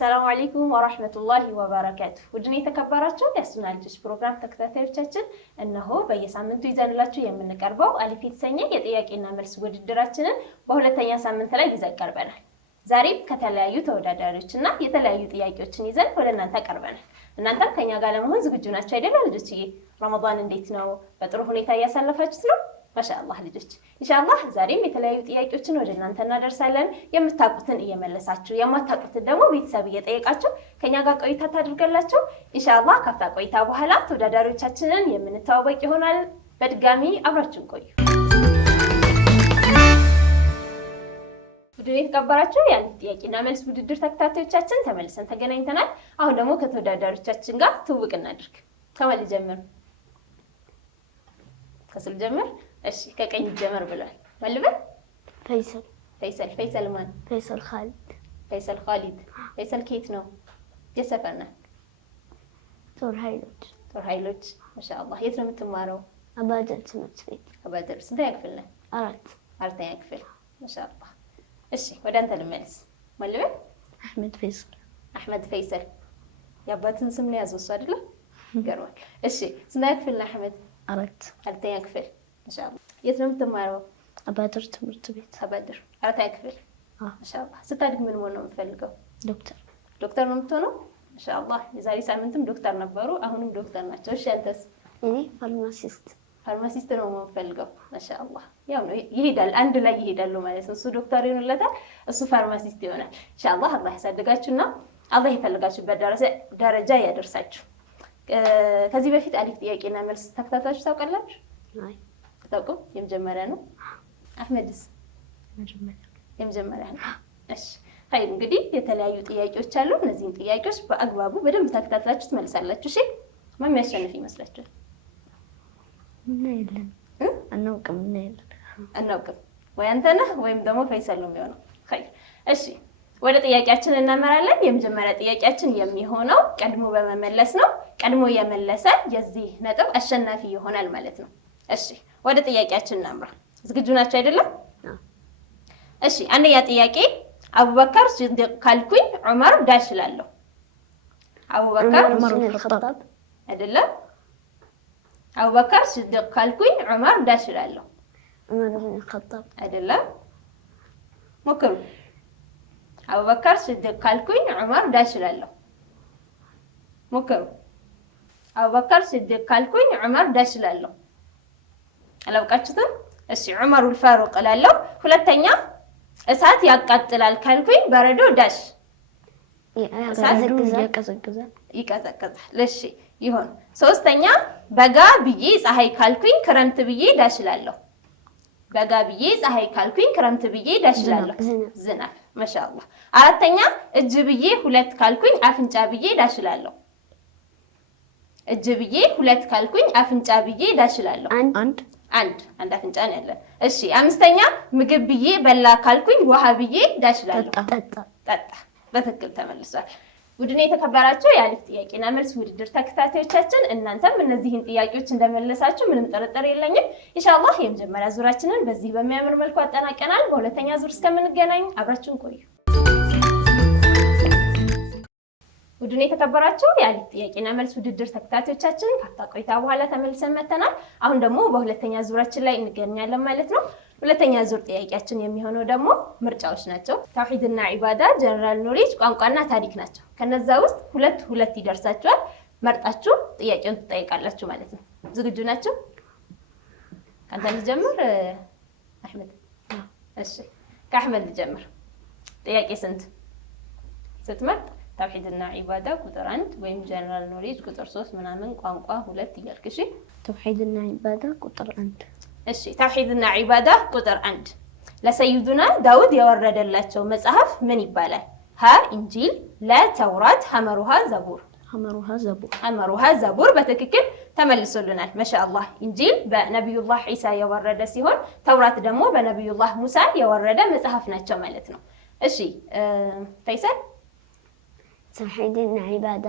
السلام عليكم ورحمة الله وبركاته. ودني تكبراتشو يسنا الجش بروجرام تكتاتيوቻችን እነሆ በየሳምንቱ ይዘንላችሁ የምንቀርበው አሊፍ የተሰኘ የጥያቄና መልስ ውድድራችንን በሁለተኛ ሳምንት ላይ ይዘን ቀርበናል። ዛሬም ከተለያዩ ተወዳዳሪዎችና የተለያዩ ጥያቄዎችን ይዘን ወደ እናንተ ቀርበናል። እናንተም ከኛ ጋር ለመሆን ዝግጁ ናችሁ አይደል ልጆችዬ? ረመዳን እንዴት ነው? በጥሩ ሁኔታ እያሳለፋችሁት ነው? ማሻአላህ ልጆች ኢንሻአላህ ዛሬም የተለያዩ ጥያቄዎችን ወደ እናንተ እናደርሳለን። የምታውቁትን እየመለሳችሁ የማታውቁትን ደግሞ ቤተሰብ እየጠየቃችሁ ከኛ ጋር ቆይታ ታድርጋላችሁ። ኢንሻአላህ ካፍታ ቆይታ በኋላ ተወዳዳሪዎቻችንን የምንተዋወቅ ይሆናል። በድጋሚ አብራችሁን ቆዩ። ውድኔ ተከበራችሁ የአሊፍ ጥያቄና መልስ ውድድር ተከታታዮቻችን ተመልሰን ተገናኝተናል። አሁን ደግሞ ከተወዳዳሪዎቻችን ጋር ትውውቅ እናድርግ። ከማን ልጀምር? ከስል ጀምር። እሺ ከቀኝ ጀመር ብሏል። ማልበል ፈይሰል ማን? ፈይሰል ኻሊድ። ፈይሰል ከየት ነው? የሰፈርና ጦር ኃይሎች። ማሻአላህ። የት ነው የምትማረው? አባደር ትምህርት ቤት። አባደር ስንተኛ ክፍል ነህ? አራተኛ ክፍል። ማሻአላህ። እሺ ወደ አንተ ልመለስ። ማልበል? አህመድ ፈይሰል። የአባትን ስም ነው ያዘው እሱ አይደለ? ገርማል። እሺ ስንተኛ ክፍል ነህ አህመድ? አራተኛ ክፍል። ማሻአላህ። የት ነው የምትማረው? አባደር ትምህርት ቤት። አባደር አራተኛ ክፍል። ማሻአላህ። ስታድግ ምን መሆን ነው የምትፈልገው? ዶክተር ነው የምትሆነው? ማሻአላህ። የዛሬ ሳምንትም ዶክተር ነበሩ፣ አሁንም ዶክተር ናቸው። እሺ አንተስ? እኔ ፋርማሲስት ነው የምፈልገው። ማሻአላህ። ያው ነው ይሄዳል፣ አንድ ላይ ይሄዳሉ ማለት ነው። እሱ ዶክተር ይሆንለታል፣ እሱ ፋርማሲስት ይሆናል። ኢንሻአላህ አላህ ያሳድጋችሁና አላህ ይፈልጋችሁበት ደረጃ ያደርሳችሁ። ከዚህ በፊት አሊፍ ጥያቄና መልስ ተከታታችሁ ታውቃላችሁ? አይ ታውቁ? የመጀመሪያ ነው። አህመድስ? የመጀመሪያ ነው። እሺ ሀይ እንግዲህ የተለያዩ ጥያቄዎች አሉ። እነዚህን ጥያቄዎች በአግባቡ በደንብ ተከታትላችሁ ትመልሳላችሁ። እሺ ማን የሚያሸንፍ ይመስላችኋል? አናውቅም። ወይ አንተ ነህ ወይም ደግሞ ፈይሰል ነው የሚሆነው። ሀይ እሺ ወደ ጥያቄያችን እናመራለን። የመጀመሪያ ጥያቄያችን የሚሆነው ቀድሞ በመመለስ ነው። ቀድሞ የመለሰ የዚህ ነጥብ አሸናፊ ይሆናል ማለት ነው። እሺ ወደ ጥያቄያችን እናምራ። ዝግጁ ናችሁ አይደለም? እሺ አንደኛ ጥያቄ አቡበከር ሲዲቅ ካልኩኝ ዑመር ዳሽ እላለሁ። አቡበከር አይደለም? አቡበከር ሲዲቅ ካልኩኝ ዑመር ዳሽ እላለሁ። አይደለም? ሞክሩ። አቡበከር ሲዲቅ ካልኩኝ ዑመር ዳሽ እላለሁ። ሞክሩ። አቡበከር ሲዲቅ ካልኩኝ ዑመር ዳሽ እላለሁ። አላውቃችሁትም? እሺ ዑመሩል ፋሩቅ እላለሁ። ሁለተኛ እሳት ያቃጥላል ካልኩኝ በረዶ ዳሽ ይቀዘቅዛል። እሺ ይሁን። ሶስተኛ በጋ ብዬ ፀሐይ ካልኩኝ ክረምት ብዬ ዳሽ እላለሁ። በጋ ብዬ ፀሐይ ካልኩኝ ክረምት ብዬ ዳሽ እላለሁ። ዝናብ። ማሻአላህ። አራተኛ እጅ ብዬ ሁለት ካልኩኝ አፍንጫ ብዬ ዳሽ እላለሁ። እጅ ብዬ ሁለት ካልኩኝ አፍንጫ ብዬ ዳሽ እላለሁ። አንድ አፍንጫ ነው ያለ። እሺ አምስተኛ ምግብ ብዬ በላ ካልኩኝ ውሃ ብዬ ዳሽ እላለሁ። ጠጣ። በትክክል ተመልሷል። ውድኔ የተከበራችሁ የአሊፍ ጥያቄና መልስ ውድድር ተከታታዮቻችን እናንተም እነዚህን ጥያቄዎች እንደመለሳችሁ ምንም ጥርጥር የለኝም። ኢንሻአላህ የመጀመሪያ ዙራችንን በዚህ በሚያምር መልኩ አጠናቀናል። በሁለተኛ ዙር እስከምንገናኝ አብራችሁን ቆዩ። ውድኔ የተከበራችሁ የአሊፍ ጥያቄና መልስ ውድድር ተከታታዮቻችን ካፍታ ቆይታ በኋላ ተመልሰን መተናል። አሁን ደግሞ በሁለተኛ ዙራችን ላይ እንገኛለን ማለት ነው። ሁለተኛ ዙር ጥያቄያችን የሚሆነው ደግሞ ምርጫዎች ናቸው። ተውሂድና ዒባዳ፣ ጀነራል ኖሌጅ፣ ቋንቋና ታሪክ ናቸው። ከነዛ ውስጥ ሁለት ይደርሳችኋል። መርጣችሁ ጥያቄውን ትጠይቃላችሁ ማለት ነው። ዝግጁ ናችሁ? ካንተ ልጀምር አህመድ? እሺ ከአህመድ ልጀምር። ጥያቄ ስንት ስትመርጥ ተውሂድና ዒባዳ ቁጥር 1 ወይም ጀነራል ኖሌጅ ቁጥር 3 ምናምን ቋንቋ 2 እያልክ እሺ። ተውሂድና ዒባዳ ቁጥር 1። እሺ ተውሂድና ዒባዳ ቁጥር 1 ለሰይዱና ዳውድ የወረደላቸው መጽሐፍ ምን ይባላል? ሀ ኢንጂል፣ ለ ተውራት፣ ሐመሩሃ ዘቡር። በትክክል ተመልሶልናል። ማሻአላህ። ኢንጂል በነቢዩላህ ዒሳ የወረደ ሲሆን ተውራት ደግሞ በነቢዩላህ ሙሳ የወረደ መጽሐፍ ናቸው ማለት ነው። እሺ ፈይሰል ተውሂድና ዒባዳ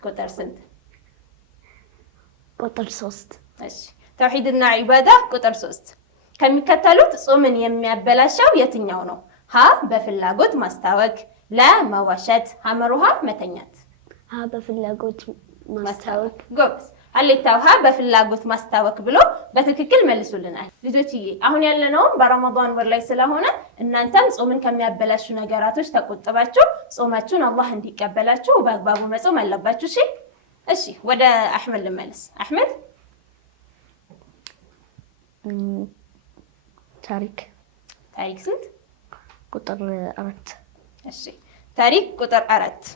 ቁጥር ስንት? ቁጥር 3። እሺ ተውሂድና ዒባዳ ቁጥር 3 ከሚከተሉት ጾምን የሚያበላሸው የትኛው ነው? ሀ በፍላጎት ማስታወክ፣ ለ መዋሸት፣ ሐመሩሃ መተኛት። ሀ በፍላጎት ማስታወክ። ጎበዝ። ሀሌታው ሀ በፍላጎት ማስታወክ ብሎ በትክክል መልሱልናል። ልጆችዬ አሁን ያለነውም በረመዳን ወር ላይ ስለሆነ እናንተም ጾምን ከሚያበላሹ ነገራቶች ተቆጥባችሁ ጾማችሁን አላህ እንዲቀበላችሁ በአግባቡ መጾም አለባችሁ። እሺ እሺ፣ ወደ አህመድ ልመለስ። አህመድ ታሪክ ስንት? ቁጥር 4። እሺ ታሪክ ቁጥር 4።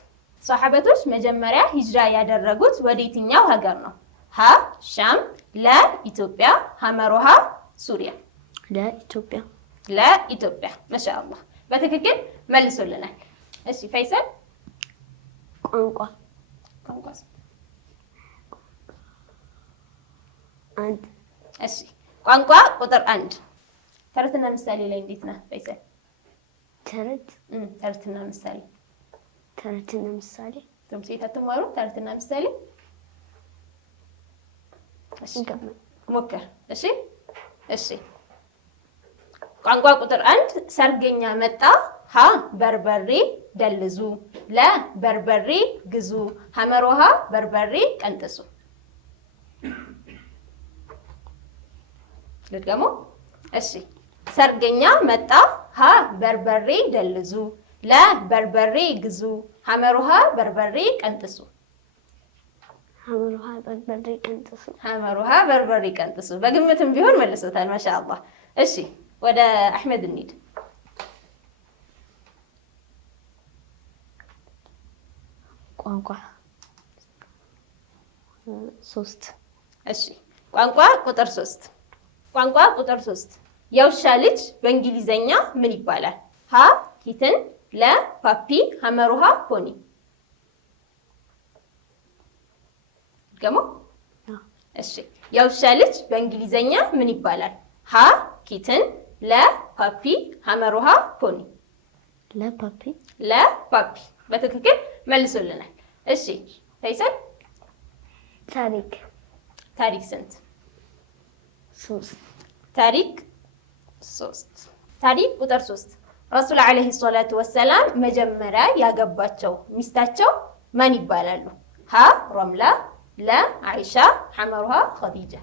ሰሐበቶች መጀመሪያ ሂጅራ ያደረጉት ወደ የትኛው ሀገር ነው? ሀ ሻም፣ ለ ኢትዮጵያ፣ ሐመሩሃ ሱሪያ። ለኢትዮጵያ። ማሻአላህ በትክክል መልሶልናል። እሺ ፈይሰል ቋንቋ 1። እሺ ቋንቋ ቁጥር 1። ተረትና ምሳሌ ላይ እንዴት ነህ ፈይሰል? ተረትና ምሳሌ ትምህርት ቤት አትማሩ? ተረትና ምሳሌ ሞክር። እሺ ቋንቋ ቁጥር 1 ሰርገኛ መጣ። ሀ በርበሬ ደልዙ፣ ለ በርበሬ ግዙ፣ ሐመሩሃ በርበሬ ቀንጥሱ። ልድገሞ። እሺ ሰርገኛ መጣ። ሀ በርበሬ ደልዙ፣ ለ በርበሬ ግዙ፣ ሐመሩሃ በርበሬ ቀንጥሱ። ሐመሩሃ በርበሬ ቀንጥሱ። በግምትም ቢሆን መልሶታል። ማሻአላህ። እሺ ወደ አህመድ እንሂድ። ቋንቋ 3። እሺ ቋንቋ ቁጥር 3 የውሻ ልጅ በእንግሊዘኛ ምን ይባላል? ሀ ኪትን፣ ለ ፓፒ፣ ሐመሩሃ ፖኒ። ገሞ። እሺ የውሻ ልጅ በእንግሊዘኛ ምን ይባላል? ሀ ኪትን፣ ለ ፓፒ፣ ሐመሩሃ ፖኒ። ለፓፒ በትክክል መልሶልናል። እሺ ፈይሰል ታሪክ ስንት? 3። ታሪክ ቁጥር 3 ረሱል ዓለይሂ ሰላቱ ወሰላም መጀመሪያ ያገባቸው ሚስታቸው ማን ይባላሉ? ሀ ረምላ፣ ለ አይሻ፣ ሐመሩሃ ኸዲጃ።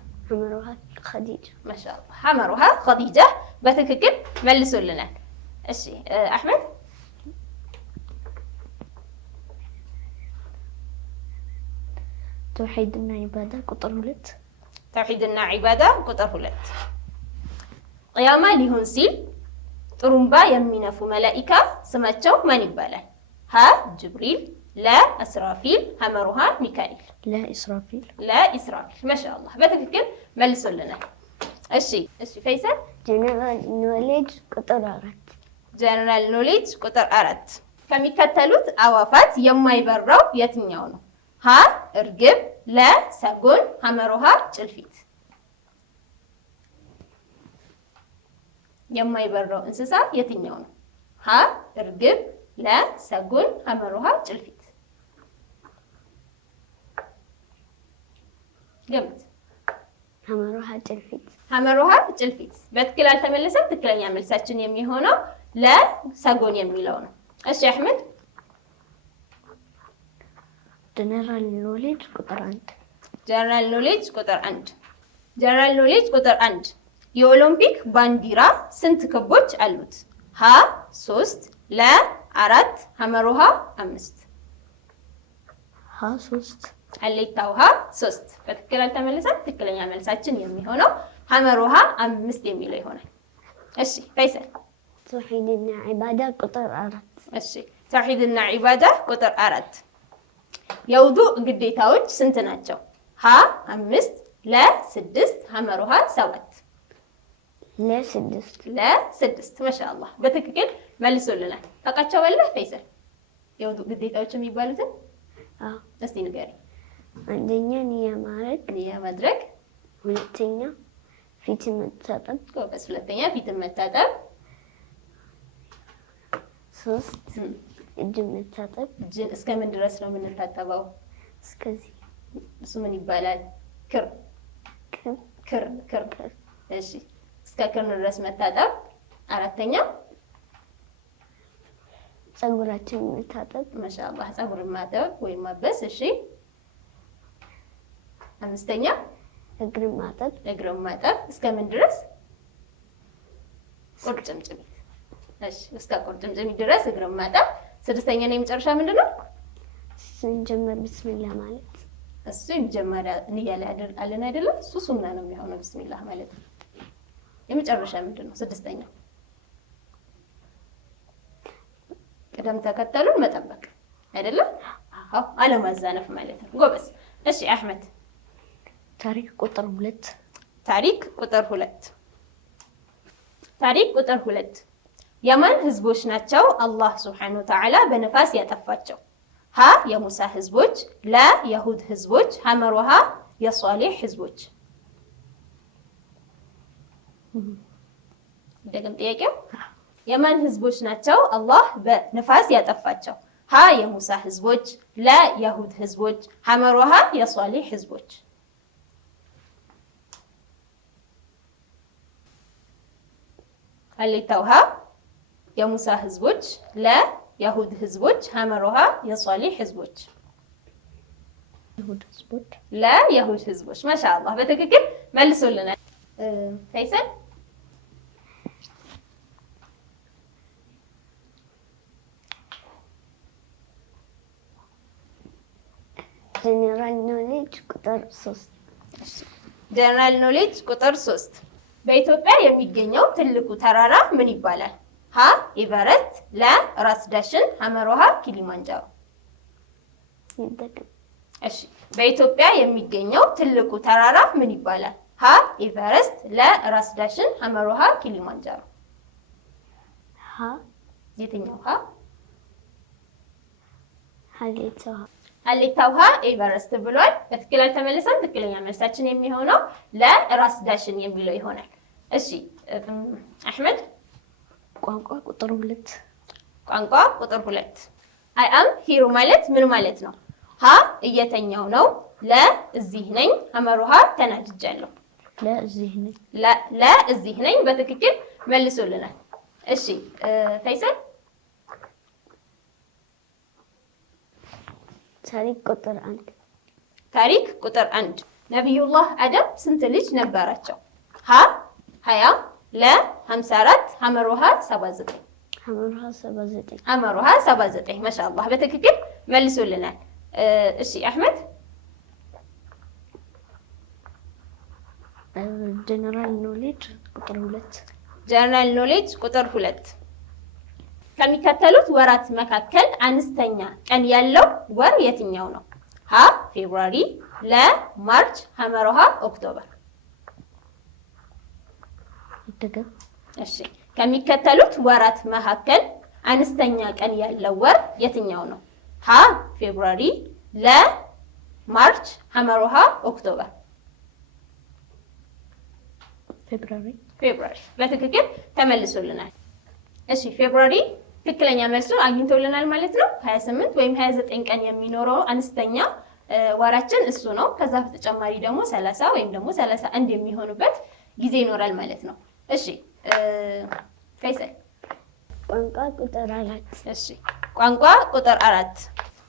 ማሻአላህ ሐመሩሃ ኸዲጃ በትክክል መልሶልናል። እሺ አህመድ ተውሂድና ዒባዳ ቁጥር 2 ቅያማ ሊሆን ሲል ጥሩምባ የሚነፉ መላኢካ ስማቸው ማን ይባላል? ሀ ጅብሪል፣ ለ እስራፊል፣ ሐመሩሃ ሚካኤል። ለኢስራፊል። ማሻአላህ በትክክል መልሶልናል። እሺ ፈይሰል ጀነራል ኖሌጅ ቁጥር 4 ከሚከተሉት አዋፋት የማይበራው የትኛው ነው? ሀ እርግብ፣ ለ ሰጎን፣ ሐመሩሃ ጭልፊት። የማይበራው እንስሳ የትኛው ነው? ሀ እርግብ፣ ለ ሰጎን፣ ሐመሩሃ ጭልፊት። ገምት። ሐመሩሃ ጭልፊት በትክክል አልተመለሰም። ትክክለኛ መልሳችን የሚሆነው ለሰጎን የሚለው ነው። እሺ አህመድ ጀነራል ኖሌጅ ቁጥር 1 የኦሎምፒክ ባንዲራ ስንት ክቦች አሉት? ሀ 3፣ ለ 4፣ ሐመሩሃ 5። ሀሌታው ሀ 3 በትክክል አልተመለሰም። ትክክለኛ መልሳችን የሚሆነው ሐመሩሃ 5 የሚለው ይሆናል። እሺ ፈይሰል ተውሂድና ዒባዳ ቁጥር 4 የውዱእ ግዴታዎች ስንት ናቸው? ሀ 5፣ ለ 6፣ ሐመሩሃ 7። ለ6 ማሻአላህ በትክክል መልሶልናል። ታውቃቸዋለህ ፈይሰል የውዱእ ግዴታዎች የሚባሉትን? እስቲ ንገሪኝ። አንደኛ ንያ ማድረግ፣ ሁለተኛ ፊትን መታጠብ፣ ሁለተኛ ፊትን መታጠብ፣ 3 እጅን መታጠብ። እጅን እስከምን ድረስ ነው የምንታጠበው? እስከዚህ። እሱ ምን ይባላል? ክር። እሺ እስከ ክርን ድረስ መታጠብ። አራተኛ ፀጉራችን መታጠብ። ማሻአላህ ፀጉርን ማጠብ ወይም ማበስ። እሺ አምስተኛ እግርን ማጠብ። እግርን ማጠብ እስከምን ድረስ? ቁርጭምጭሚት። እሺ እስከ ቁርጭምጭሚት ድረስ እግርን ማጠብ። ስድስተኛ ነው የመጨረሻ ምንድነው? ስንጀምር ቢስሚላህ ማለት። እሱ የመጀመሪያ ንያ ላይ አለን አይደለም? እሱ ሱና ነው የሚሆነው ቢስሚላህ ማለት ነው። የመጨረሻ ምንድነው? ስድስተኛው ቅደም ተከተሉን መጠበቅ አይደለም? አዎ አለማዛነፍ ማለት ነው። ጎበዝ። እሺ አህመድ ታሪክ ቁጥር 2 ታሪክ ቁጥር 2 ታሪክ ቁጥር 2 የማን ህዝቦች ናቸው አላህ ሱብሓነሁ ወተዓላ በነፋስ ያጠፋቸው? ሀ የሙሳ ህዝቦች፣ ለ የሁድ ህዝቦች፣ ሐመሮሃ የሷሊህ ህዝቦች። ደግም ጥያቄው የማን ህዝቦች ናቸው አላህ በነፋስ ያጠፋቸው? ሀ የሙሳ ህዝቦች፣ ለ የሁድ ህዝቦች፣ ሐመሮሃ የሷሊህ ህዝቦች። ሀሌታውሃ የሙሳ ህዝቦች፣ ለ የሁድ ህዝቦች፣ ሐመሮሃ የሷሊህ ህዝቦች። የሁድ ህዝቦች፣ ለ የሁድ ህዝቦች። ማሻአላህ በትክክል መልሶልናል። ፈይሰል ጀነራል ኖሌጅ ቁጥር 3 ጀነራል ኖሌጅ ቁጥር 3 በኢትዮጵያ የሚገኘው ትልቁ ተራራ ምን ይባላል? ሀ ኤቨረስት፣ ለ ራስ ዳሽን፣ ሐመሮሃ ኪሊማንጃሮ። እሺ በኢትዮጵያ የሚገኘው ትልቁ ተራራ ምን ይባላል? ሀ ኤቨረስት፣ ለ ራስ ዳሽን፣ ሐመሮሃ ኪሊማንጃሮ። ሀ የትኛው ሀ? ሀሌታውሃ ሀሌታውሃ ኤቨረስት ብሏል። በትክክል አልተመለሰም። ትክክለኛ መልሳችን የሚሆነው ለራስ ዳሽን የሚለው ይሆናል። እሺ አህመድ ቋንቋ ቁጥር 2 ቋንቋ ቁጥር 2 አይ አም ሂሮ ማለት ምን ማለት ነው? ሀ እየተኛው ነው፣ ለ እዚህ ነኝ፣ ሐመሮሃ ተናድጃለሁ። ለእዚህ ነኝ ለእዚህ ነኝ በትክክል መልሶልናል። እሺ ፈይሰል ታሪክ ቁጥር 1 ታሪክ ቁጥር 1 ነቢዩላህ አደም ስንት ልጅ ነበራቸው? ሀ 20፣ ለ 54፣ ሐመሮሃ 79። ሐመሮሃ 79 ሐመሮሃ 79 ማሻአላህ በትክክል መልሶልናል። እሺ አህመድ ጀነራል ኖሌጅ ቁጥር 2 ጀነራል ኖሌጅ ቁጥር 2 ከሚከተሉት ወራት መካከል አነስተኛ ቀን ያለው ወር የትኛው ነው? ሀ ፌብሩዋሪ፣ ለ ማርች፣ ሐመሮሃ ኦክቶበር። ይደገም። እሺ ከሚከተሉት ወራት መካከል አነስተኛ ቀን ያለው ወር የትኛው ነው? ሀ ፌብሩዋሪ፣ ለ ማርች፣ ሐመሮሃ ኦክቶበር። ፌብሩዋሪ በትክክል ተመልሶልናል። እሺ ፌብሩዋሪ ትክክለኛ መልሱን አግኝቶልናል ማለት ነው። 28 ወይም 29 ቀን የሚኖረው አነስተኛ ወራችን እሱ ነው። ከዛ በተጨማሪ ደግሞ 30 ወይም ደግሞ 31 የሚሆኑበት ጊዜ ይኖራል ማለት ነው። እሺ ፈይሰል ቋንቋ ቁጥር 4 እሺ ቋንቋ ቁጥር 4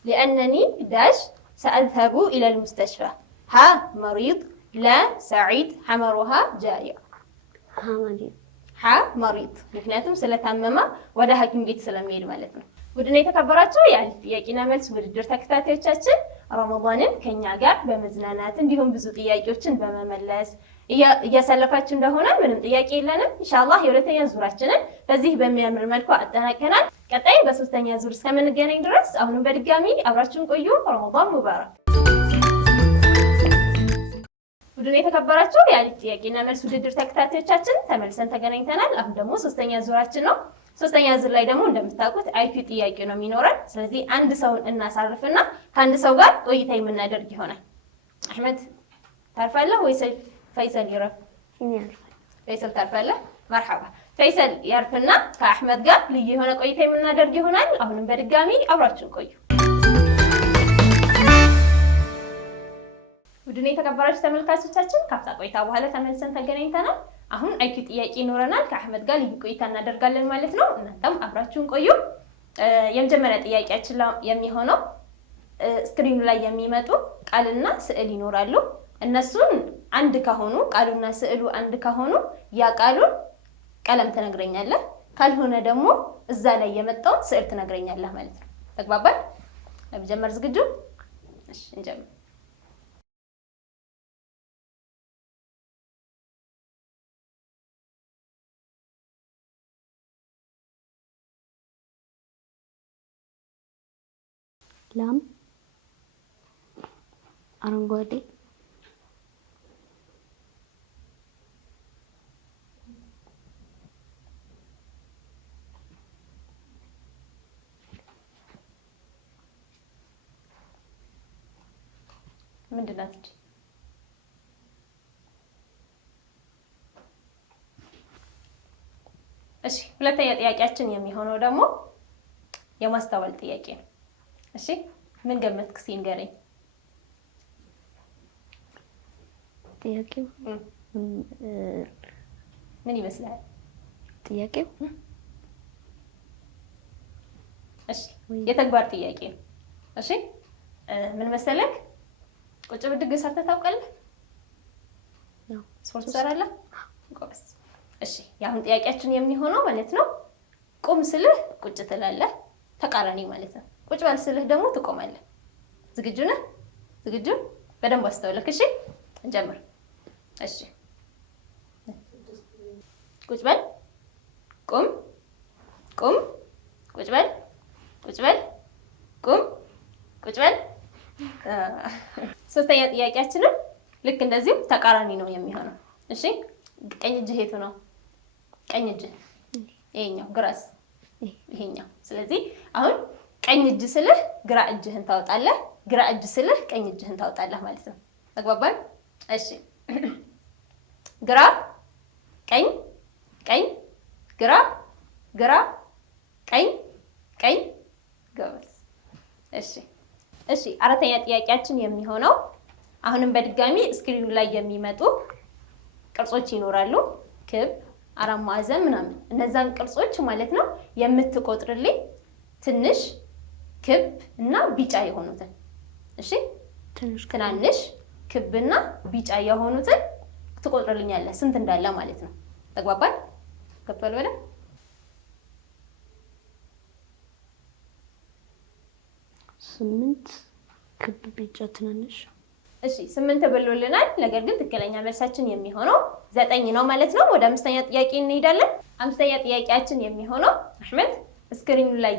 لأنني داش سأذهب إلى المستشفى ሀ መሪድ፣ ለ ሰዒድ፣ ሐመሮሃ ጃኢዕ። ሀ መሪድ ምክንያቱም ስለታመመ ወደ ሐኪም ቤት ስለሚሄድ ማለት ነው። ውድና የተከበራችሁ የአሊፍ ጥያቄና መልስ ውድድር ተከታታዮቻችን ረመዳንን ከኛ ጋር በመዝናናት እንዲሁም ብዙ ጥያቄዎችን በመመለስ እያሳለፋችሁ እንደሆነ ምንም ጥያቄ የለንም። ኢንሻአላህ የሁለተኛ ዙራችንን በዚህ በሚያምር መልኩ አጠናቀናል። ቀጣይ በሶስተኛ ዙር እስከምንገናኝ ድረስ አሁንም በድጋሚ አብራችሁን ቆዩ። ረመዳን ሙባረክ። ውድና የተከበራችሁ የአሊፍ ጥያቄና መልስ ውድድር ተከታታዮቻችን ተመልሰን ተገናኝተናል። አሁን ደግሞ ሶስተኛ ዙራችን ነው። ሶስተኛ ዙር ላይ ደግሞ እንደምታውቁት አይኪው ጥያቄ ነው የሚኖረን። ስለዚህ አንድ ሰውን እናሳርፍና ከአንድ ሰው ጋር ቆይታ የምናደርግ ይሆናል። አህመድ ታርፋለህ ወይ ፈይሰል ይረፍ? ፈይሰል ታርፋለህ? መርሐባ። ፈይሰል ያርፍና ከአህመድ ጋር ልዩ የሆነ ቆይታ የምናደርግ ይሆናል። አሁንም በድጋሚ አብራችሁን ቆዩ። ውድና የተከበራችሁ ተመልካቾቻችን ካፍታ ቆይታ በኋላ ተመልሰን ተገናኝተናል። አሁን አይኪው ጥያቄ ይኖረናል። ከአህመድ ጋር ልዩ ቆይታ እናደርጋለን ማለት ነው። እናንተም አብራችሁን ቆዩ። የመጀመሪያ ጥያቄያችን የሚሆነው ስክሪኑ ላይ የሚመጡ ቃልና ስዕል ይኖራሉ። እነሱን አንድ ከሆኑ ቃሉና ስዕሉ አንድ ከሆኑ ያ ቃሉን ቀለም ትነግረኛለህ፣ ካልሆነ ደግሞ እዛ ላይ የመጣውን ስዕል ትነግረኛለህ ማለት ነው። ተግባባን? ለመጀመር ዝግጁ? እሺ እንጀምር። ላም፣ አረንጓዴ፣ ምንድን ናት እንጂ? እሺ ሁለተኛ ጥያቄያችን የሚሆነው ደግሞ የማስተዋል ጥያቄ ነው። እሺ ምን ገመትክ? እስኪ ንገረኝ። ጥያቄው ምን ይመስላል? ጥያቄው እሺ የተግባር ጥያቄ ነው። እሺ ምን መሰለክ? ቁጭ ብድግ ሰርተህ ታውቃለህ? ስፖርት ትሰራለህ? ጎበዝ። እሺ የአሁን ጥያቄያችን የሚሆነው ማለት ነው ቁም ስልህ ቁጭ ትላለህ፣ ተቃራኒ ማለት ነው። ቁጭ በል ስልህ ደግሞ ትቆማለህ። ዝግጁ ነህ? ዝግጁ? በደንብ አስተውለክ። እሺ እንጀምር። እሺ ቁጭ በል፣ ቁም፣ ቁም፣ ቁጭ በል፣ ቁጭ በል፣ ቁም፣ ቁጭ በል። ሶስተኛ ጥያቄያችንም ልክ እንደዚሁ ተቃራኒ ነው የሚሆነው። እሺ ቀኝ እጅህ የቱ ነው? ቀኝ እጅህ ይሄኛው፣ ግራስ ይሄኛው። ስለዚህ አሁን ቀኝ እጅ ስልህ ግራ እጅህን ታወጣለህ፣ ግራ እጅ ስልህ ቀኝ እጅህን ታወጣለህ ማለት ነው። ተግባባን? እሺ ግራ፣ ቀኝ፣ ቀኝ፣ ግራ፣ ግራ፣ ቀኝ፣ ቀኝ። ጎበዝ። እሺ እሺ አራተኛ ጥያቄያችን የሚሆነው አሁንም በድጋሚ ስክሪኑ ላይ የሚመጡ ቅርጾች ይኖራሉ። ክብ፣ አራት ማዕዘን ምናምን። እነዛን ቅርጾች ማለት ነው የምትቆጥርልኝ ትንሽ ክብ እና ቢጫ የሆኑትን። እሺ ትናንሽ ክብና ቢጫ የሆኑትን ትቆጥርልኛለህ፣ ስንት እንዳለ ማለት ነው። ተግባባን? ገብቷል? በለ 8 ክብ ቢጫ ትናንሽ። እሺ 8 ብሎልናል። ነገር ግን ትክክለኛ መልሳችን የሚሆነው 9 ነው ማለት ነው። ወደ አምስተኛ ጥያቄ እንሄዳለን። አምስተኛ ጥያቄያችን የሚሆነው አህመድ ስክሪኑ ላይ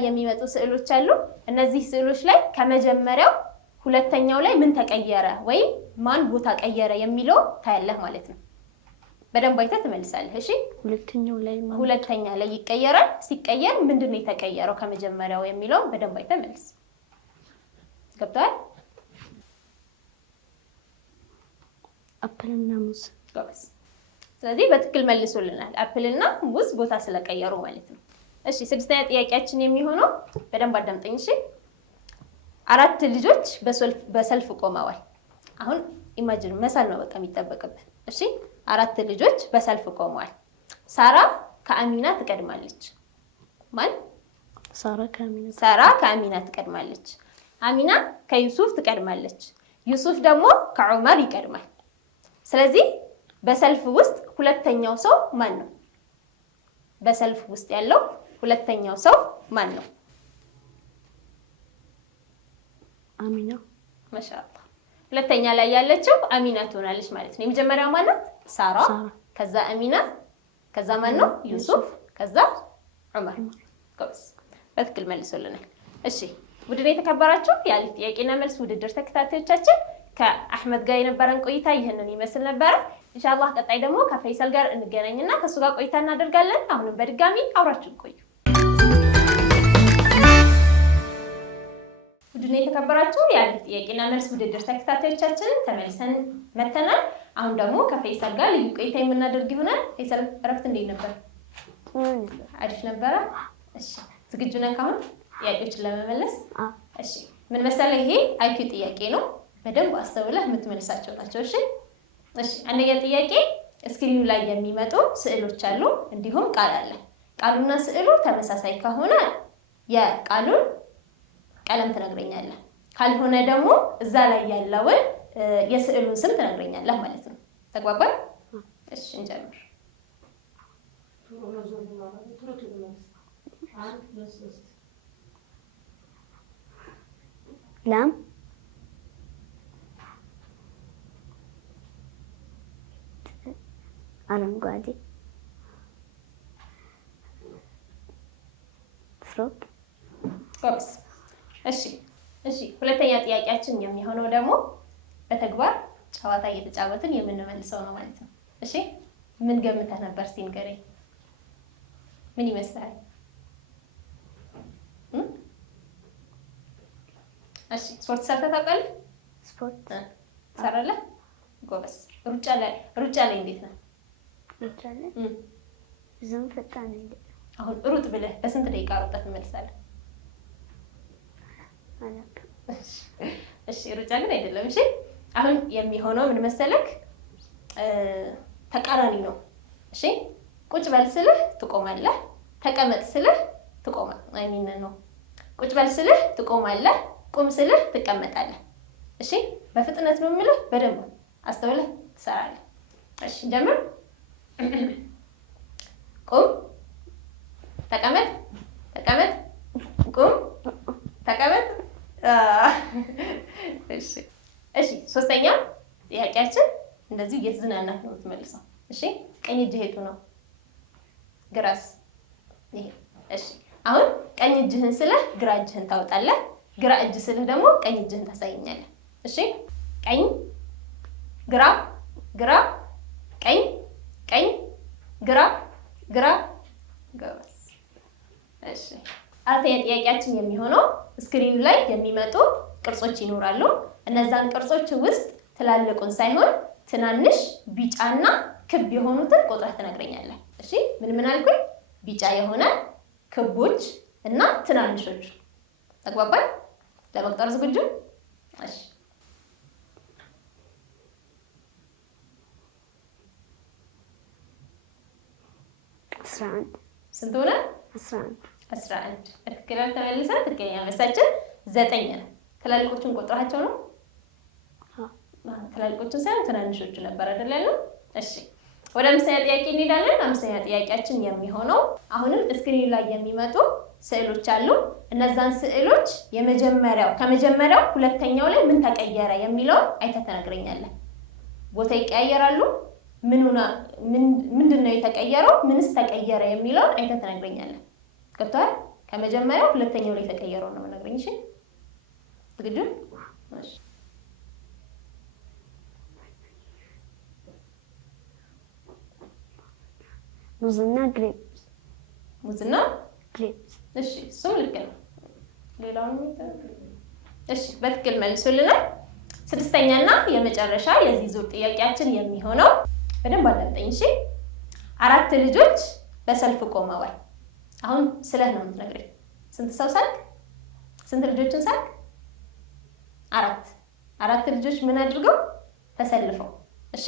የሚመጡ ስዕሎች አሉ። እነዚህ ስዕሎች ላይ ከመጀመሪያው ሁለተኛው ላይ ምን ተቀየረ ወይም ማን ቦታ ቀየረ የሚለው ታያለህ ማለት ነው። በደንብ አይተህ ትመልሳለህ። እሺ ሁለተኛ ላይ ይቀየራል። ሲቀየር ምንድን ነው የተቀየረው ከመጀመሪያው የሚለው በደንብ አይተህ መልስ። ገብቶሃል? አፕልና ሙዝ። ጎበዝ። ስለዚህ በትክክል መልሶልናል። አፕልና ሙዝ ቦታ ስለቀየሩ ማለት ነው። እሺ ስድስተኛ ጥያቄያችን የሚሆነው በደንብ አዳምጠኝ። እሺ 4 ልጆች በሰልፍ ቆመዋል። አሁን ኢማጂን መሳል ነው በቃ የሚጠበቅብህ። እሺ 4 ልጆች በሰልፍ ቆመዋል። ሳራ ከአሚና ትቀድማለች። ማን? ሳራ ከአሚና ትቀድማለች። አሚና ከዩሱፍ ትቀድማለች። ዩሱፍ ደግሞ ከዑመር ይቀድማል። ስለዚህ በሰልፍ ውስጥ ሁለተኛው ሰው ማን ነው? በሰልፍ ውስጥ ያለው ሁለተኛው ሰው ማን ነው? አሚና። ማሻአላህ። ሁለተኛ ላይ ያለችው አሚና ትሆናለች ማለት ነው። የመጀመሪያው ማለት ሳራ፣ ከዛ አሚና፣ ከዛ ማን ነው? ዩሱፍ፣ ከዛ ዑመር። ጎበዝ፣ በትክክል መልሶልናል። እሺ ውድድር የተከበራችሁ የአሊፍ ጥያቄና መልስ ውድድር ተከታታዮቻችን ከአህመድ ጋር የነበረን ቆይታ ይህንን ይመስል ነበረ። ኢንሻአላህ ቀጣይ ደግሞ ከፈይሰል ጋር እንገናኝና ከሱ ጋር ቆይታ እናደርጋለን። አሁንም በድጋሚ አብራችሁ ቆዩ። ውድድር የተከበራችሁ የአሊፍ ጥያቄና መልስ ውድድር ተከታታዮቻችን ተመልሰን መተናል። አሁን ደግሞ ከፈይሰል ጋር ልዩ ቆይታ የምናደርግ ይሆናል። ፈይሰል እረፍት እንዴት ነበር? አሪፍ ነበረ። እሺ ዝግጁ ነህ አሁን ጥያቄዎችን ለመመለስ? እሺ ምን መሰለህ፣ ይሄ አይኪው ጥያቄ ነው። በደንብ አስተውለህ የምትመልሳቸው ናቸው። እሺ እሺ አንደኛ ጥያቄ ስክሪኑ ላይ የሚመጡ ስዕሎች አሉ፣ እንዲሁም ቃል አለ። ቃሉና ስዕሉ ተመሳሳይ ከሆነ የቃሉን ቀለም ትነግረኛለህ። ካልሆነ ደግሞ እዛ ላይ ያለውን የስዕሉን ስም ትነግረኛለህ ማለት ነው። ተግባባን? እሺ እንጀምር። ላም፣ አረንጓዴ፣ ፍሮክ። ጎበዝ። እሺ ሁለተኛ ጥያቄያችን የሚሆነው ደግሞ በተግባር ጨዋታ እየተጫወትን የምንመልሰው ነው ማለት ነው። እሺ ምን ገምተህ ነበር? እስኪ ንገረኝ። ምን ይመስላል? እሺ ስፖርት ሰርተህ ታውቃለህ? ስፖርት ትሰራለህ? ጎበዝ። ሩጫ ላይ እንዴት ነህ? ሩጫ ላይ ብዙም ፈጣን አይደለም። አሁን ሩጥ ብለህ በስንት ደቂቃ ሩጠህ ትመልሳለህ? አላውቅም። እሺ ሩጫ ግን አይደለም። እሺ አሁን የሚሆነው ምን መሰለክ? ተቃራኒ ነው። እሺ ቁጭ በል ስልህ ትቆማለህ። ተቀመጥ ስልህ ነው። ቁጭ በል ስልህ ትቆማለህ። ቁም ስልህ ትቀመጣለህ። እሺ በፍጥነት ነው የምልህ። በደንብ አስተውለህ ትሰራለህ። እሺ እንጀምር። ቁም፣ ተቀመጥ፣ ቁም፣ ተቀመጥ። እሺ ሶስተኛ ጥያቄያችን እንደዚህ እየተዝናናህ ነው የምትመልሰው። እሺ ቀኝ እጅህ የቱ ነው? ግራስ? ይሄ። እሺ አሁን ቀኝ እጅህን ስልህ ግራ እጅህን ታወጣለህ። ግራ እጅ ስልህ ደግሞ ቀኝ እጅህን ታሳየኛለህ። እሺ ቀኝ፣ ግራ፣ ቀኝ፣ ግራ። ጎበዝ። እሺ አራተኛ ጥያቄያችን የሚሆነው ስክሪኑ ላይ የሚመጡ ቅርጾች ይኖራሉ። እነዛን ቅርጾች ውስጥ ትላልቁን ሳይሆን ትናንሽ ቢጫና ክብ የሆኑትን ቁጥር ትነግረኛለህ። እሺ ምን አልኩኝ? ቢጫ የሆነ ክቦች እና ትናንሾቹ። ተግባባን? ለመቁጠር ዝግጁ? እሺ 11 ስንት ሆነ? 11 ትክክል። ተመልሰን ትክክለኛ መልሳችን 9 ነው። ትላልቆቹን ቁጥራቸው ነው። ትላልቆቹን ሳይሆን ትናንሾቹ ነበር አይደል ያለው? እሺ ወደ አምስተኛ ጥያቄ እንሄዳለን። አምስተኛ ጥያቄያችን የሚሆነው አሁንም ስክሪን ላይ የሚመጡ ስዕሎች አሉ። እነዛን ስዕሎች ከመጀመሪያው ሁለተኛው ላይ ምን ተቀየረ የሚለውን አይተህ ትነግረኛለህ። ቦታ ይቀያየራሉ። ምንድን ነው የተቀየረው? ምንስ ተቀየረ የሚለውን አይተህ ትነግረኛለህ። ገብቶሃል? ከመጀመሪያው ሁለተኛው ላይ የተቀየረው ነው የምነግረኝ። እሺ ዝግጁ? እሺ ሙዝና ግሬፕስ። ሙዝና ግሬፕስ። እሺ እሱም ልክ ነው። ሌላውን እሺ በትክክል መልሶልናል። ስድስተኛና የመጨረሻ የዚህ ዙር ጥያቄያችን የሚሆነው በደንብ አዳምጠኝ እሺ። 4 ልጆች በሰልፍ ቆመዋል። አሁን ስለህ ነው የምትነግረኝ። ስንት ሰው ሳልክ? ስንት ልጆችን ሳልክ? 4 ልጆች ምን አድርገው? ተሰልፈው። እሺ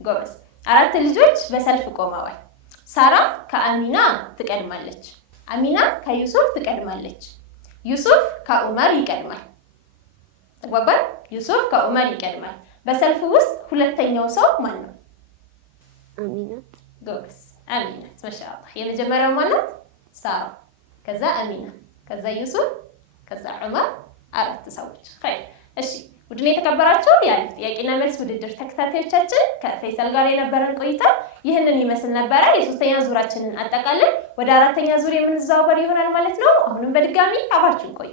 ጎበዝ። 4 ልጆች በሰልፍ ቆመዋል። ሳራ ከአሚና ትቀድማለች። አሚና ከዩሱፍ ትቀድማለች። ዩሱፍ ከኡመር ይቀድማል። ተግባባን? ዩሱፍ ከኡመር ይቀድማል። በሰልፍ ውስጥ ሁለተኛው ሰው ማን ነው? አሚናት። ጎበዝ። አሚናት። ማሻአላህ። የመጀመሪያው ማናት? ሳራ፣ ከዛ አሚና፣ ከዛ ዩሱፍ፣ ከዛ ዑመር። 4 ሰዎች። ኸይር። እሺ ውድን የተከበራችሁ የአሊፍ ጥያቄና መልስ ውድድር ተከታታዮቻችን ከፈይሰል ጋር የነበረን ቆይታ ይህንን ይመስል ነበረ። የሶስተኛ ዙራችንን አጠቃለን ወደ አራተኛ ዙር የምንዘዋወር ይሆናል ማለት ነው። አሁንም በድጋሚ አብራችሁን ቆዩ።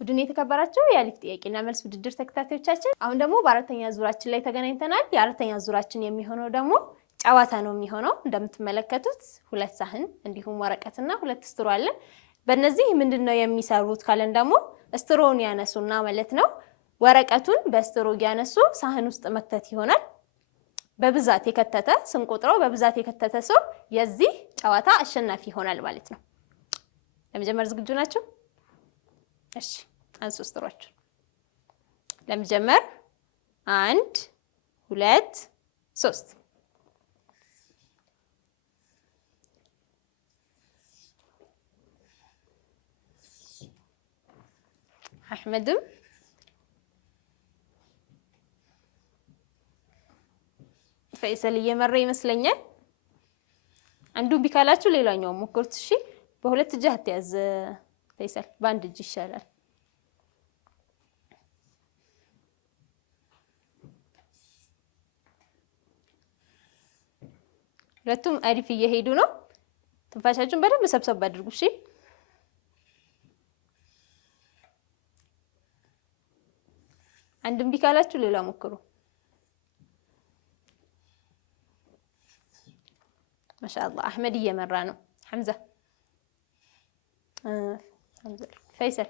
ውድን የተከበራችሁ የአሊፍ ጥያቄና መልስ ውድድር ተከታታዮቻችን አሁን ደግሞ በአራተኛ ዙራችን ላይ ተገናኝተናል። የአራተኛ ዙራችን የሚሆነው ደግሞ ጨዋታ ነው የሚሆነው። እንደምትመለከቱት 2 ሳህን እንዲሁም ወረቀትና 2 ስትሮ አለን። በእነዚህ ምንድነው የሚሰሩት ካለን ደግሞ ስትሮውን ያነሱና ማለት ነው ወረቀቱን በስትሮ ያነሱ ሳህን ውስጥ መክተት ይሆናል። በብዛት የከተተ ስንቆጥረው በብዛት የከተተ ሰው የዚህ ጨዋታ አሸናፊ ይሆናል ማለት ነው። ለመጀመር ዝግጁ ናችሁ? እሺ አንሱ ስትሮአችሁ። ለመጀመር 1 2 3 አህመድም ፈይሰል እየመራ ይመስለኛል። አንዱን ቢካላችሁ ሌላኛው ሞክሩት። እሺ በሁለት እጅ አትያዝ ፈይሰል፣ በአንድ እጅ ይሻላል። ሁለቱም አሪፍ እየሄዱ ነው። ትንፋሻችሁን በደንብ ሰብሰብ አድርጉ። እሺ አንድም ቢካላችሁ ሌላ ሞክሩ። ማሻአላህ አህመድ እየመራ ነው። ሐምዛ ፈይሰል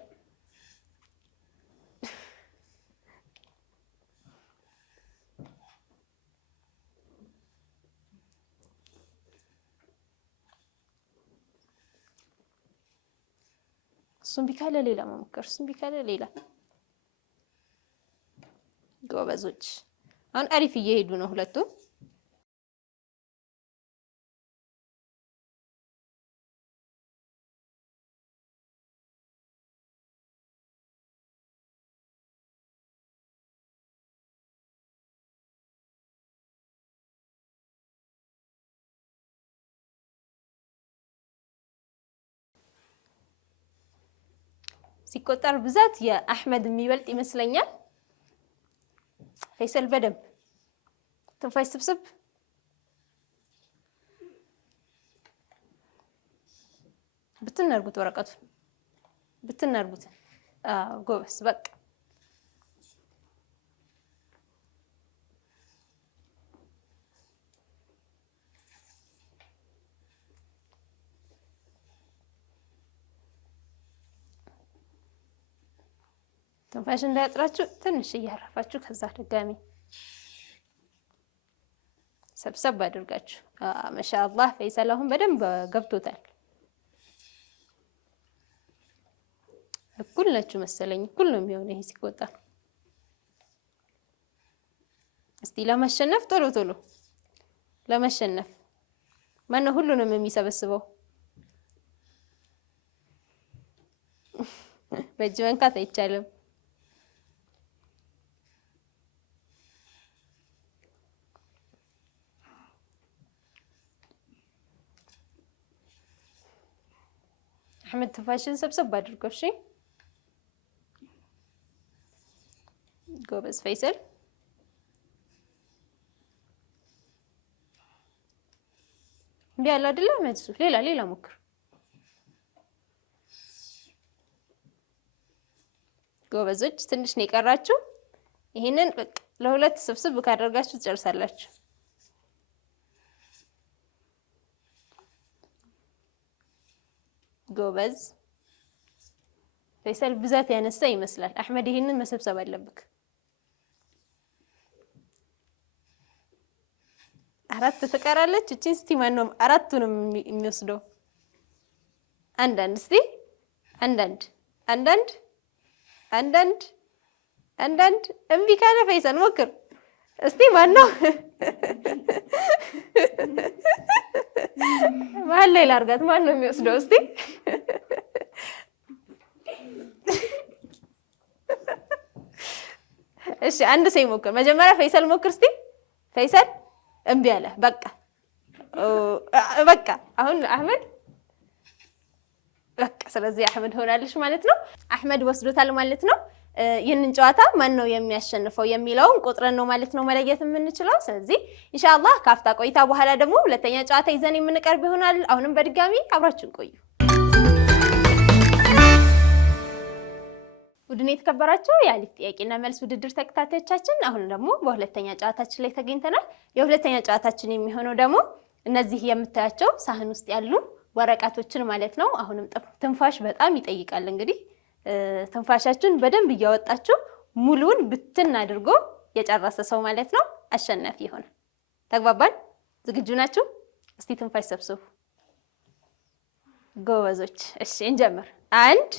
እሱም ቢካለ ሌላ መሞከር፣ እሱም ቢካለ ሌላ። ጎበዞች አሁን አሪፍ እየሄዱ ነው ሁለቱም። ሲቆጠር ብዛት የአህመድ የሚበልጥ ይመስለኛል። ፈይሰል በደንብ ትንፋሽ ስብስብ። ብትናርጉት ወረቀቱ ብትናርጉት። ጎበስ በቃ ትንፋሽ እንዳያጥራችሁ ትንሽ እያረፋችሁ ከዛ ድጋሚ ሰብሰብ አድርጋችሁ። ማሻአላህ ፈይሰል አሁን በደንብ ገብቶታል። እኩል ናችሁ መሰለኝ። እኩል ነው የሚሆነው ይሄ ሲቆጠር። እስቲ ለማሸነፍ ቶሎ ቶሎ ለማሸነፍ ማነው ሁሉንም የሚሰበስበው? በእጅ መንካት አይቻልም። አህመድ ትንፋሽን ሰብሰብ አድርገው። እሺ ጎበዝ ፈይሰል። እንዴ ያለ አይደለ መልሱ። ሌላ ሞክር። ጎበዞች ትንሽ ነው የቀራችሁ። ይሄንን በቃ ለሁለት ስብስብ ካደረጋችሁ ትጨርሳላችሁ። ጎበዝ ፈይሰል ብዛት ያነሳ ይመስላል። አህመድ ይሄንን መሰብሰብ አለብክ። አራት ትቀራለች። እቺን እስቲ ማን ነው አራቱንም የሚወስደው? አንዳንድ እስቲ አንዳንድ እምቢ ካለ ፈይሰል ሞክር እስቲ። ማን ነው መሀል ላይ ላድርጋት። ማን ነው የሚወስደው እስቲ? እሺ አንድ ሰው ይሞክር። መጀመሪያ ፈይሰል ሞክር እስቲ። ፈይሰል እምቢ አለ። በቃ አሁን አህመድ በቃ ስለዚህ አህመድ ሆናለሽ ማለት ነው። አህመድ ወስዶታል ማለት ነው። ይህንን ጨዋታ ማን ነው የሚያሸንፈው የሚለውን ቁጥርን ነው ማለት ነው መለየት የምንችለው። ስለዚህ ኢንሻአላህ ካፍታ ቆይታ በኋላ ደግሞ ሁለተኛ ጨዋታ ይዘን የምንቀርብ ይሆናል። አሁንም በድጋሚ አብራችሁን ቆዩ። ውድን የተከበራችሁ የአሊፍ ጥያቄና መልስ ውድድር ተከታታዮቻችን፣ አሁን ደግሞ በሁለተኛ ጨዋታችን ላይ ተገኝተናል። የሁለተኛ ጨዋታችን የሚሆነው ደግሞ እነዚህ የምታያቸው ሳህን ውስጥ ያሉ ወረቀቶችን ማለት ነው። አሁንም ትንፋሽ በጣም ይጠይቃል። እንግዲህ ትንፋሻችሁን በደንብ እያወጣችሁ ሙሉውን ብትን አድርጎ የጨረሰ ሰው ማለት ነው አሸናፊ ይሆናል። ተግባባን? ዝግጁ ናችሁ? እስቲ ትንፋሽ ሰብስቡ ጎበዞች። እሺ እንጀምር። 1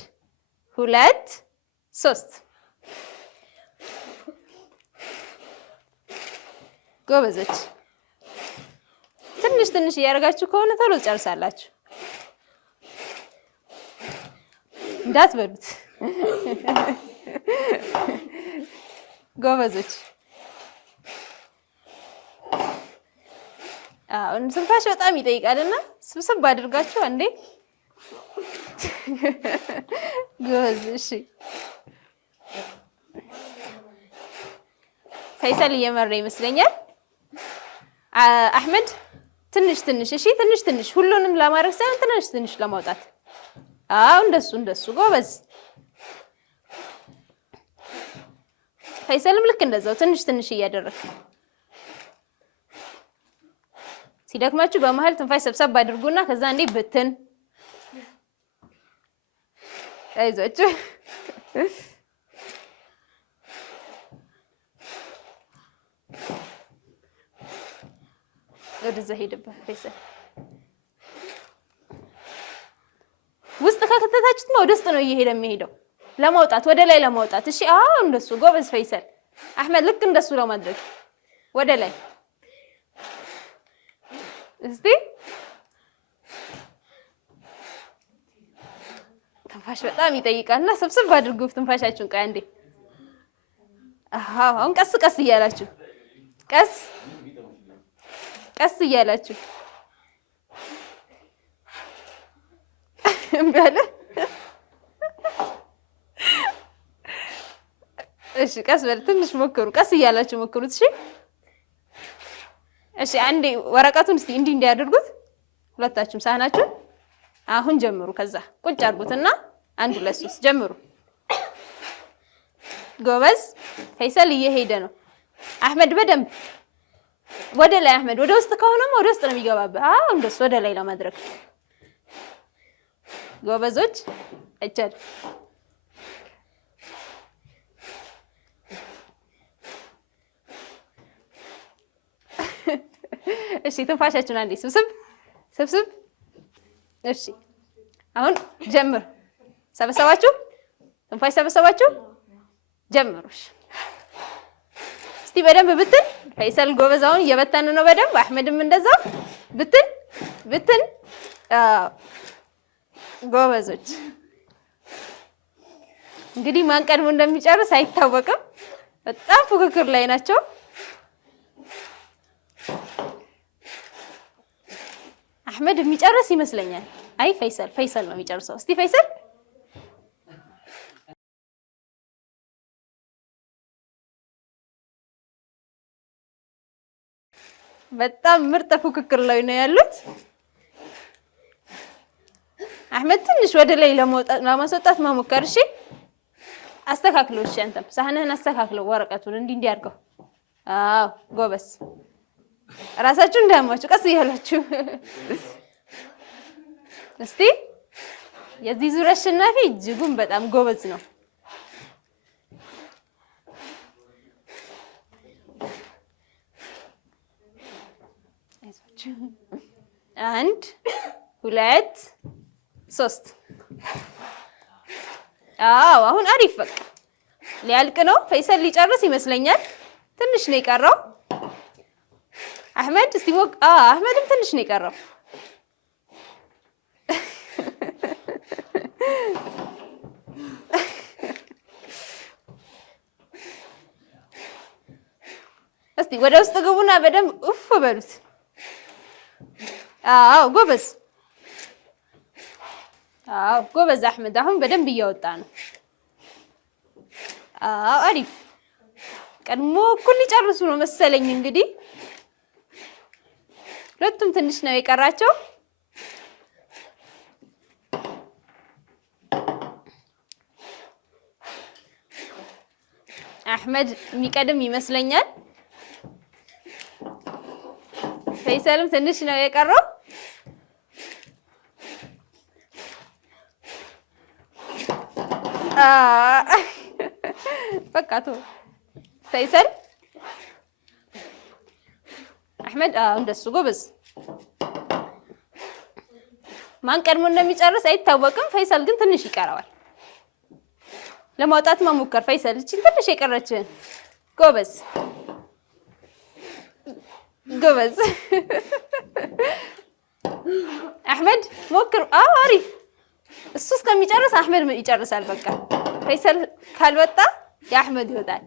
2 3 ጎበዞች። ትንሽ እያደረጋችሁ ከሆነ ቶሎ ትጨርሳላችሁ። እንዳትበሉት። ጎበዞች። አሁን ትንፋሽ በጣም ይጠይቃልና ስብስብ አድርጋችሁ አንዴ። ጎበዝ። እሺ ፈይሰል እየመራ ይመስለኛል። አህመድ ትንሽ ትንሽ። እሺ ትንሽ ትንሽ፣ ሁሉንም ለማድረግ ሳይሆን ትንሽ ትንሽ ለማውጣት። አዎ እንደሱ። ጎበዝ። ፈይሰልም ልክ እንደዛው ትንሽ ትንሽ እያደረግ። ሲደክማችሁ በመሀል ትንፋሽ ሰብሰብ አድርጉና ከዛ እንዴ ብትን። አይዟችሁ። ወደዛ ሄድበት ፈይሰል። ውስጥ ከከተታችሁት ወደ ውስጥ ነው እየሄደ የሚሄደው ለማውጣት፣ ወደ ላይ ለማውጣት። እሺ አዎ እንደሱ። ጎበዝ ፈይሰል። አህመድ ልክ እንደሱ ለማድረግ ወደ ላይ። እስቲ ትንፋሽ በጣም ይጠይቃልና ሰብስብ አድርጉ ትንፋሻችሁን። ቆይ አንዴ። አሁን ቀስ ቀስ እያላችሁ ቀስ እያላችሁ እምቢ አለ። እሺ ቀስ በል ትንሽ ሞክሩ። ቀስ እያላችሁ ሞክሩት። እሺ አንዴ ወረቀቱን እስቲ እንዲህ እንዲያደርጉት ሁለታችሁም ሳህናችሁን። አሁን ጀምሩ። ከዛ ቁጭ አድርጉትና 1 2 3 ጀምሩ። ጎበዝ። ፈይሰል እየሄደ ነው። አህመድ በደንብ ወደ ላይ። አህመድ ወደ ውስጥ ከሆነም ወደ ውስጥ ነው የሚገባበት። አዎ እንደሱ ወደ ላይ ለማድረግ። ጎበዞች። አይቻል። እሺ ትንፋሻችሁን አንዴ ስብስብ። እሺ አሁን ጀምር። ሰበሰባችሁ? ትንፋሽ ሰበሰባችሁ? ጀምሩሽ። እስቲ በደንብ ብትን። ፈይሰል ጎበዝ። አሁን እየበተን ነው በደንብ። አህመድም እንደዛው ብትን። ጎበዞች። እንግዲህ ማን ቀድሞ እንደሚጨርስ አይታወቅም። በጣም ፉክክር ላይ ናቸው። አህመድ የሚጨርስ ይመስለኛል። አይ ፈይሰል ነው የሚጨርሰው። እስቲ ፈይሰል በጣም ምርጥ ፉክክር ላይ ነው ያሉት። አህመድ ትንሽ ወደ ላይ ለማስወጣት መሞከር። እሺ አስተካክለው። እሺ አንተም ሳህንህን አስተካክለው። ወረቀቱን እንዲህ አድርገው። አዎ ጎበዝ። ራሳችሁ እንዳያማችሁ ቀስ እያላችሁ። እስቲ የዚህ ዙር አሸናፊ እጅጉን በጣም ጎበዝ ነው። አይዟችሁ። 1 2 3 አዎ አሁን አሪፍ። በቃ ሊያልቅ ነው። ፈይሰል ሊጨርስ ይመስለኛል። ትንሽ ነው የቀረው። አህመድ እስቲ ሞክ። አህመድም ትንሽ ነው የቀረው። እስቲ ወደ ውስጥ ግቡና በደንብ ኡፍ በሉት። አዎ ጎበዝ። አዎ ጎበዝ አህመድ። አሁን በደንብ እያወጣ ነው። አዎ አሪፍ። ቀድሞ እኩል ሊጨርሱ ነው መሰለኝ። እንግዲህ ሁለቱም ትንሽ ነው የቀራቸው። አህመድ የሚቀድም ይመስለኛል። ፈይሰልም ትንሽ ነው የቀረው። በቃ ተው ፈይሰል። አህመድ እንደሱ ጎበዝ። ማን ቀድሞ እንደሚጨርስ አይታወቅም። ፈይሰል ግን ትንሽ ይቀረዋል ለማውጣት መሞከር። ፈይሰል እቺን ትንሽ የቀረችን ጎበዝ ጎበዝ። አህመድ ሞክር። አሪፍ። እሱ እስከሚጨርስ አህመድ ይጨርሳል። በቃ ፈይሰል ካልወጣ የአሕመድ ይወጣል።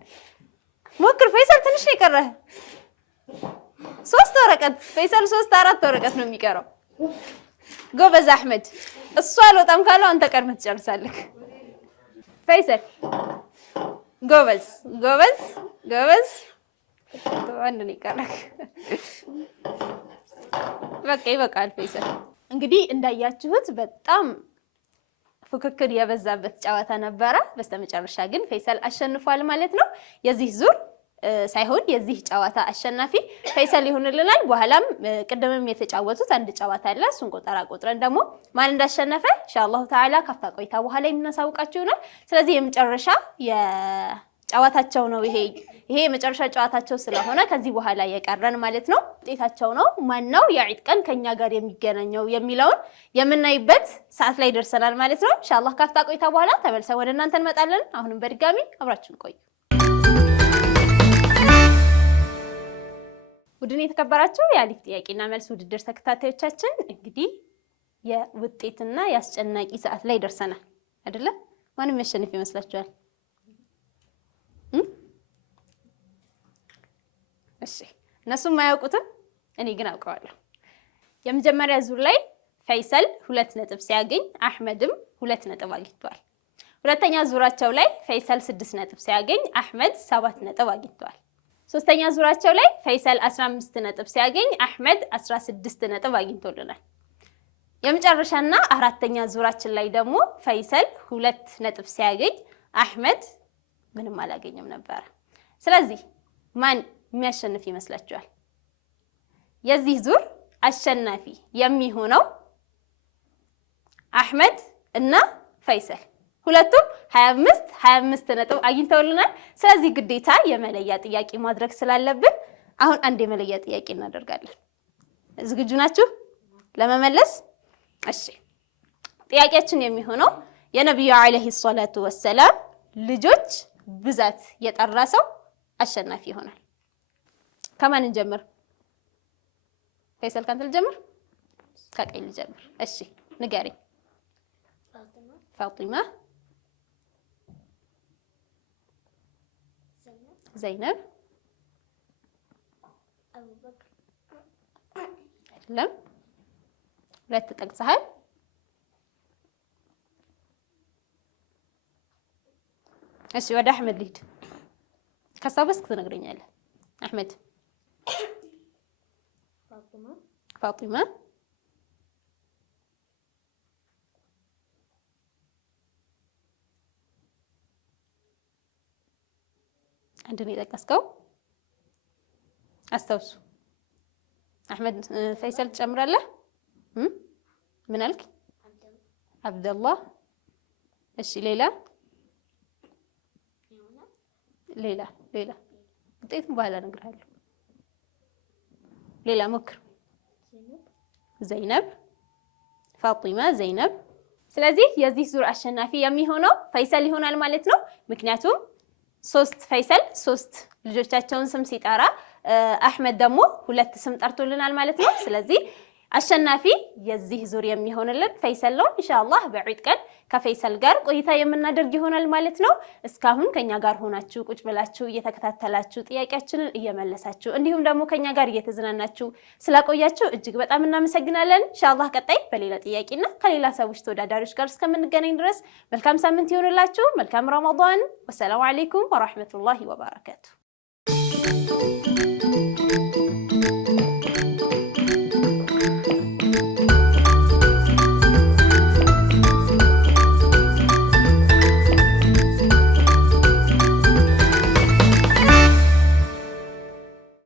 ሞክር ፈይሰል፣ ትንሽ ነው የቀረህ። 3 ወረቀት ፈይሰል፣ 3-4 ወረቀት ነው የሚቀረው። ጎበዝ አሕመድ። እሱ አልወጣም ካለው አንተ ቀድመህ ትጨርሳለህ። ፈይሰል ጎበዝ ጎበዝ ጎበዝ። አንድ ነው የቀረህ። በቃ ይበቃል ፈይሰል። እንግዲህ እንዳያችሁት በጣም ፉክክር የበዛበት ጨዋታ ነበረ። በስተመጨረሻ ግን ፈይሰል አሸንፏል ማለት ነው። የዚህ ዙር ሳይሆን የዚህ ጨዋታ አሸናፊ ፈይሰል ይሆንልናል። በኋላም ቅድምም የተጫወቱት አንድ ጨዋታ አለ። እሱን ቆጠራ ቆጥረን ደግሞ ማን እንዳሸነፈ ኢንሻአላሁ ተዓላ ካፍታ ቆይታ በኋላ የምናሳውቃችሁ ይሆናል። ስለዚህ የመጨረሻ የጨዋታቸው ነው ይሄ የመጨረሻ ጨዋታቸው ስለሆነ ከዚህ በኋላ የቀረን ማለት ነው ውጤታቸው ነው። ማን ነው የዒድ ቀን ከኛ ጋር የሚገናኘው የሚለውን የምናይበት ሰዓት ላይ ደርሰናል ማለት ነው። ኢንሻአላህ ካፍታ ቆይታ በኋላ ተመልሰን ወደ እናንተ እንመጣለን። አሁንም በድጋሚ አብራችሁን ቆዩ። ውድን የተከበራችሁ የአሊፍ ጥያቄና መልስ ውድድር ተከታታዮቻችን እንግዲህ የውጤትና የአስጨናቂ ሰዓት ላይ ደርሰናል አይደለ? ማንም የሚያሸንፍ ይመስላችኋል? እሺ እነሱም አያውቁትም፣ እኔ ግን አውቀዋለሁ። የመጀመሪያ ዙር ላይ ፈይሰል 2 ነጥብ ሲያገኝ አሕመድም 2 ነጥብ አግኝቷል። ሁለተኛ ዙራቸው ላይ ፈይሰል 6 ነጥብ ሲያገኝ አሕመድ 7 ነጥብ አግኝቷል። ሶስተኛ ዙራቸው ላይ ፈይሰል 15 ነጥብ ሲያገኝ አሕመድ 16 ነጥብ አግኝቶልናል። የመጨረሻና አራተኛ ዙራችን ላይ ደግሞ ፈይሰል 2 ነጥብ ሲያገኝ አሕመድ ምንም አላገኘም ነበር። ስለዚህ ማን የሚያሸንፍ ይመስላችኋል? የዚህ ዙር አሸናፊ የሚሆነው አሕመድ እና ፈይሰል ሁለቱም 25 ነጥብ አግኝተውልናል። ስለዚህ ግዴታ የመለያ ጥያቄ ማድረግ ስላለብን አሁን አንድ የመለያ ጥያቄ እናደርጋለን። ዝግጁ ናችሁ ለመመለስ? እሺ ጥያቄያችን የሚሆነው የነብዩ አለይሂ ሰላቱ ወሰላም ልጆች ብዛት የጠራ ሰው አሸናፊ ይሆናል። ከማን እንጀምር? ፈይሰል ካንተ ልጀምር? ከቀኝ ልጀምር። እሺ ንገሪኝ። ፋጢማ፣ ዘይነብ፣ አይደለም 2 ጠቅሰሃል። እሺ ወደ አሕመድ ልሂድ። ካስታወስክ ትነግረኛለህ። አሕመድ፣ ፋጢማ፣ አንድ ነው የጠቀስከው። አስታውሱ። አሕመድ፣ ፈይሰል ትጨምራለህ? ምን አልክ? አብደላህ። እሺ ሌላ ውጤቱን በኋላ እነግርሃለሁ። ሌላ ሞክር። ዘይነብ፣ ፋጢማ፣ ዘይነብ። ስለዚህ የዚህ ዙር አሸናፊ የሚሆነው ፈይሰል ይሆናል ማለት ነው። ምክንያቱም 3 ፈይሰል 3 ልጆቻቸውን ስም ሲጠራ አሕመድ ደግሞ 2 ስም ጠርቶልናል ማለት ነው። ስለዚህ አሸናፊ የዚህ ዙር የሚሆንልን ፈይሰል ነው። ኢንሻአላህ በዒድ ቀን ከፈይሰል ጋር ቆይታ የምናደርግ ይሆናል ማለት ነው። እስካሁን ከኛ ጋር ሆናችሁ ቁጭ ብላችሁ እየተከታተላችሁ ጥያቄያችንን እየመለሳችሁ እንዲሁም ደግሞ ከኛ ጋር እየተዝናናችሁ ስላቆያችሁ እጅግ በጣም እናመሰግናለን። ኢንሻአላህ ቀጣይ በሌላ ጥያቄና ከሌላ ሰዎች ተወዳዳሪዎች ጋር እስከምንገናኝ ድረስ መልካም ሳምንት ይሆንላችሁ። መልካም ረመዳን። ወሰላሙ አለይኩም ወራህመቱላሂ ወበረካቱ።